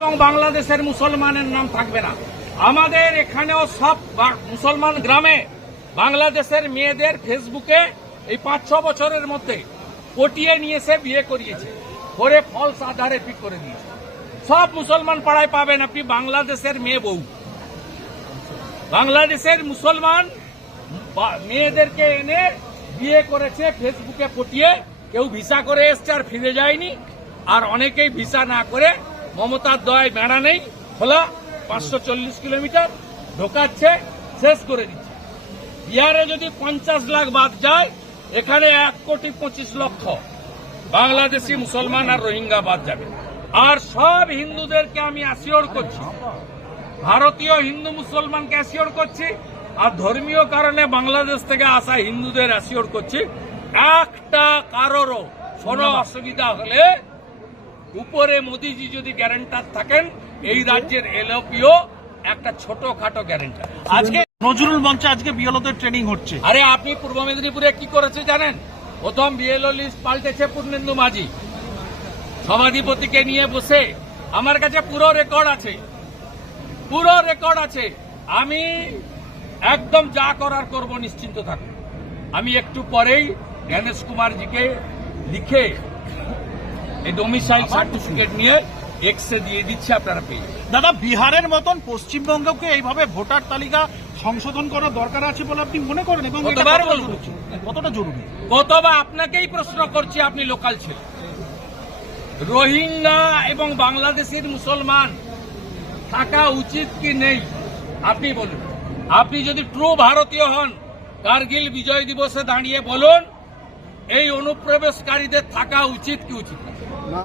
এবং বাংলাদেশের মুসলমানের নাম থাকবে না। আমাদের এখানেও সব মুসলমান গ্রামে বাংলাদেশের মেয়েদের ফেসবুকে এই 5-6 বছরের মধ্যে পটিয়ে নিয়ে এসে বিয়ে করিয়েছে, করে ফলস আধারে পিক করে দিয়েছে। সব মুসলমান পাড়ায় পাবেন আপনি বাংলাদেশের মেয়ে বউ। বাংলাদেশের মুসলমান মেয়েদেরকে এনে বিয়ে করেছে ফেসবুকে পটিয়ে। কেউ ভিসা করে এসছে আর ফিরে যায়নি, আর অনেকেই ভিসা না করে মমতার দয়ায় বেড়া নেই খোলা 540 কিলোমিটার ঢোকাচ্ছে, শেষ করে দিচ্ছে। বিহারে যদি 50 লাখ বাদ যায়, এখানে 1,25,00,000 বাংলাদেশি মুসলমান আর রোহিঙ্গা বাদ যাবে। আর সব হিন্দুদেরকে আমি অ্যাসিওর করছি, ভারতীয় হিন্দু মুসলমানকে অ্যাসিওর করছি, আর ধর্মীয় কারণে বাংলাদেশ থেকে আসা হিন্দুদের অ্যাসিওর করছি, একটা কারোরও কোনো অসুবিধা হলে উপরে মোদিজি যদি গ্যারান্টার থাকেন, এই রাজ্যের এলওপিও একটা ছোটখাটো গ্যারান্টার। আজকে নজরুল মঞ্চে আজকে বিএলওদের ট্রেনিং হচ্ছে। আরে আপনি পূর্ব মেদিনীপুরে কি করেছে জানেন? প্রথম বিএলও লিস্ট পাল্টেছে পূর্ণেন্দু মাঝি, সভাধিপতিকে নিয়ে বসে। আমার কাছে পুরো রেকর্ড আছে, আমি একদম যা করার করব, নিশ্চিন্ত থাকুন। আমি একটু পরেই গণেশ কুমারজিকে লিখে এই ডোমিসাইল সার্টিফিকেট নিয়ে এক্সে দিয়ে দিচ্ছে, আপনারা পেয়ে। দাদা, বিহারের মতন পশ্চিমবঙ্গকে এইভাবে ভোটার তালিকা সংশোধন করা দরকার আছে বলে আপনি মনে করেন? এবং কতটা জরুরি? কতবার আপনাকেই প্রশ্ন করছি, আপনি লোকাল ছিলেন। রোহিঙ্গা এবং বাংলাদেশের মুসলমান থাকা উচিত কি নেই আপনি বলুন। আপনি যদি ট্রু ভারতীয় হন, কার্গিল বিজয় দিবসে দাঁড়িয়ে বলুন এই অনুপ্রবেশকারীদের থাকা উচিত কি উচিত না।